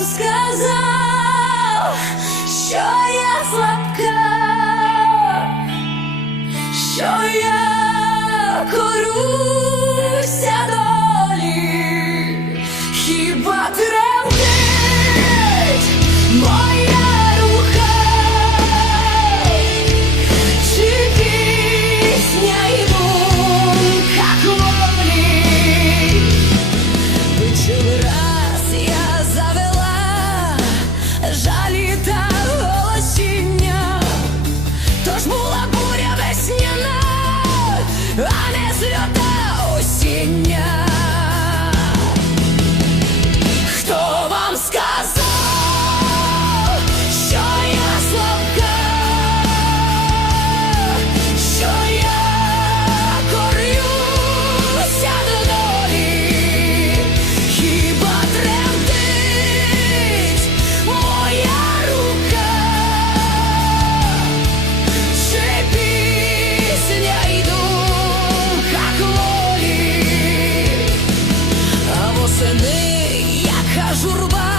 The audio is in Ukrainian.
Хто сказав, що я слабка, що я коруся долі, хіба тремтить моя восени, яка журба.